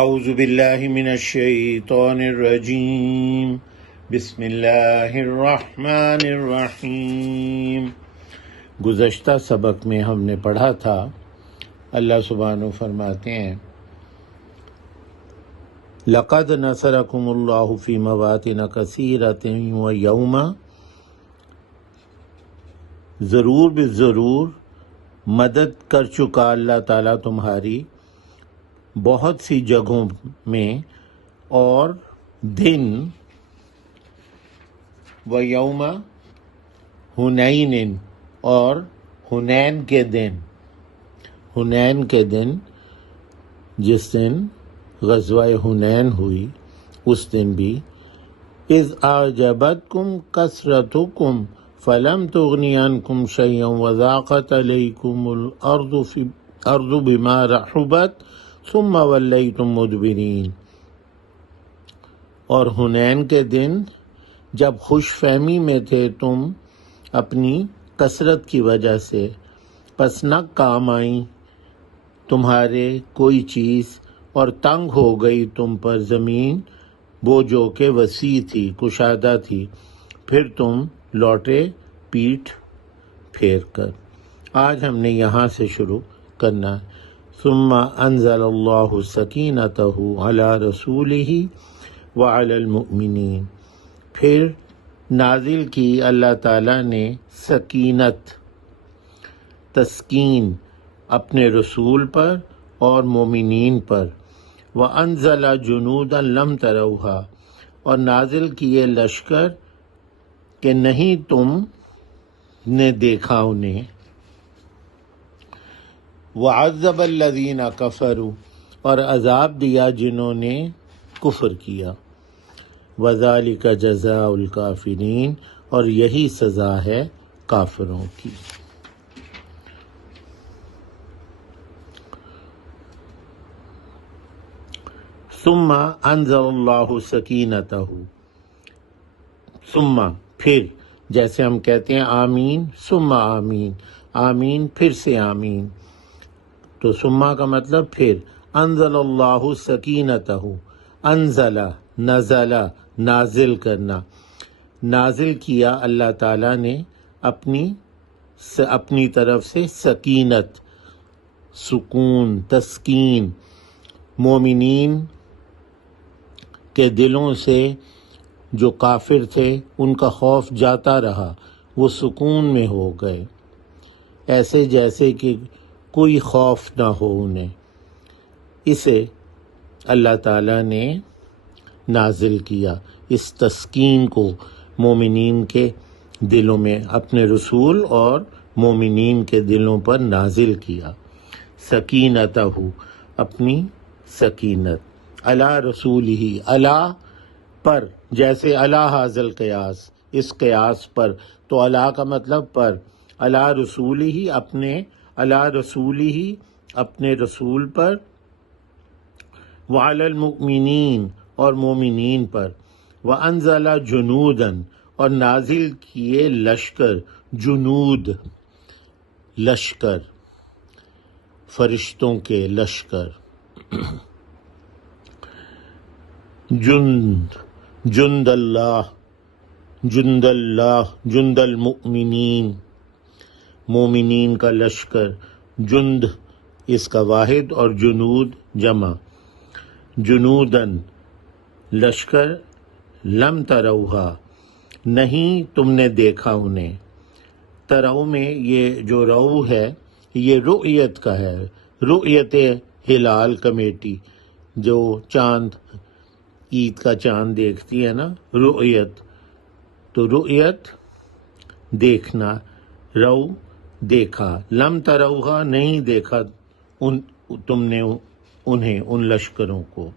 اعوذ باللہ من الشیطان الرجیم بسم اللہ الرحمن الرحیم۔ گزشتہ سبق میں ہم نے پڑھا تھا، اللہ سبحانہ فرماتے ہیں لقد نصرکم اللہ فی مواطن کثیرۃ ویوم، ضرور بالضرور مدد کر چکا اللہ تعالیٰ تمہاری بہت سی جگہوں میں اور دن، ویوم حنین، اور حنین کے دن جس دن غزوہ حنین ہوئی اس دن بھی، اذ اعجبتکم کثرتکم فلم تغنی عنکم شیئا وضاقت علیکم الارض بما رحبت ثم ولیتم مدبرین۔ اور حنین کے دن جب خوش فہمی میں تھے تم اپنی کثرت کی وجہ سے، پس نہ کام آئی تمہارے کوئی چیز، اور تنگ ہو گئی تم پر زمین وہ جو کہ وسیع تھی، کشادہ تھی، پھر تم لوٹے پیٹھ پھیر کر۔ آج ہم نے یہاں سے شروع کرنا ہے۔ ثم انزل اللہ سکینتہ علی رسولہ وعلی المؤمنین، پھر نازل کی اللہ تعالیٰ نے سکینت، تسکین اپنے رسول پر اور مومنین پر، وانزل جنودا لم تروہا، اور نازل کیے لشکر کہ نہیں تم نے دیکھا انہیں، وعذب الذین کفروا، اور عذاب دیا جنہوں نے کفر کیا، وذالک جزاء الکافرین، اور یہی سزا ہے کافروں کی۔ ثم انزل اللہ سکینتہ، ثم پھر، جیسے ہم کہتے ہیں آمین ثم آمین، آمین پھر سے آمین، تو ثم کا مطلب پھر، انزل اللہ سکینتہ، انزل نزل نازل کرنا، نازل کیا اللہ تعالیٰ نے اپنی طرف سے سکینت، سکون، تسکین، مومنین کے دلوں سے جو کافر تھے ان کا خوف جاتا رہا، وہ سکون میں ہو گئے، ایسے جیسے کہ کوئی خوف نہ ہو انہیں۔ اسے اللہ تعالیٰ نے نازل کیا، اس تسکین کو مومنین کے دلوں میں، اپنے رسول اور مومنین کے دلوں پر نازل کیا، سکینتہ اپنی سکینت، علی رسولہ، علی پر، جیسے علی ھذا القیاس، اس قیاس پر، تو علی کا مطلب پر، علی رسولہ اپنے، علی رسولہ اپنے رسول پر، وعلی المؤمنین اور مومنین پر، وانزل جنودا اور نازل کیے لشکر، جنود لشکر، فرشتوں کے لشکر، جند اللہ، جند اللہ، جند المؤمنین، مومنین کا لشکر، جند اس کا واحد اور جنود جمع، جنودن لشکر، لم تروہا نہیں تم نے دیکھا انہیں۔ ترو میں یہ جو رو ہے یہ رؤیت کا ہے، رؤیت ہلال کمیٹی جو چاند، عید کا چاند دیکھتی ہے نا، رؤیت، تو رؤیت دیکھنا، رو دیکھا، لم تروہا نہیں دیکھا تم نے انہیں، ان لشکروں کو۔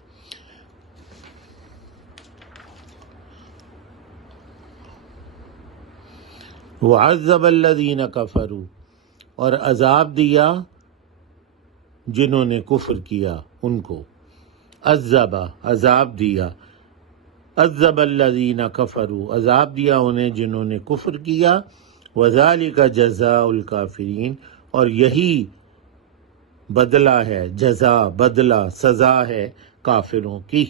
وعذب الذین کفروا، اور عذاب دیا جنہوں نے کفر کیا ان کو، عذب عذاب دیا، عذب الذین کفروا عذاب دیا انہیں جنہوں نے کفر کیا، وذالک جزاء الکافرین، اور یہی بدلہ ہے، جزا بدلہ سزا ہے کافروں کی۔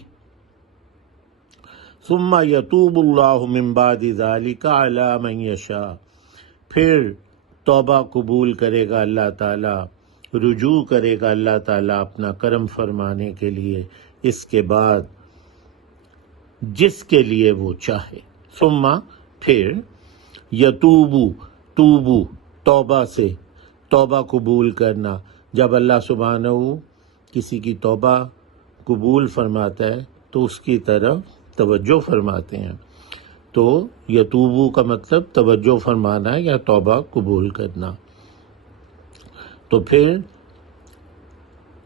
ثم یتوب اللہ من بعد ذلک علی من یشاء، پھر توبہ قبول کرے گا اللہ تعالیٰ، رجوع کرے گا اللہ تعالیٰ اپنا کرم فرمانے کے لیے اس کے بعد جس کے لیے وہ چاہے۔ ثم پھر یتوبو، توبو توبہ سے، توبہ قبول کرنا، جب اللہ سبحانہ کسی کی توبہ قبول فرماتا ہے تو اس کی طرف توجہ فرماتے ہیں، تو یتوبو کا مطلب توجہ فرمانا یا توبہ قبول کرنا۔ تو پھر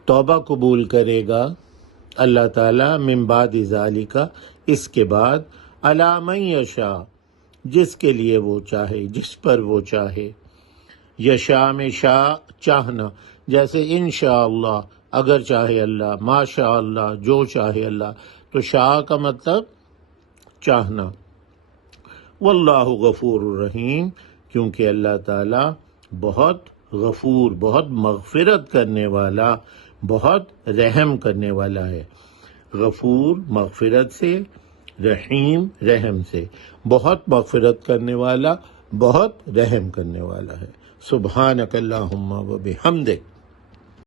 توبہ قبول کرے گا اللہ تعالیٰ من بعد ذالک، اس کے بعد، علی من یشاء، جس کے لیے وہ چاہے، جس پر وہ چاہے۔ یشاء میں شاء چاہنا، جیسے انشاءاللہ اگر چاہے اللہ، ما شاء اللہ جو چاہے اللہ، تو شاء کا مطلب چاہنا۔ واللہ غفور الرحیم، کیونکہ اللہ تعالیٰ بہت غفور، بہت مغفرت کرنے والا، بہت رحم کرنے والا ہے۔ غفور مغفرت سے، رحیم رحم سے، بہت مغفرت کرنے والا، بہت رحم کرنے والا ہے۔ سبحانک اللہم و بحمدک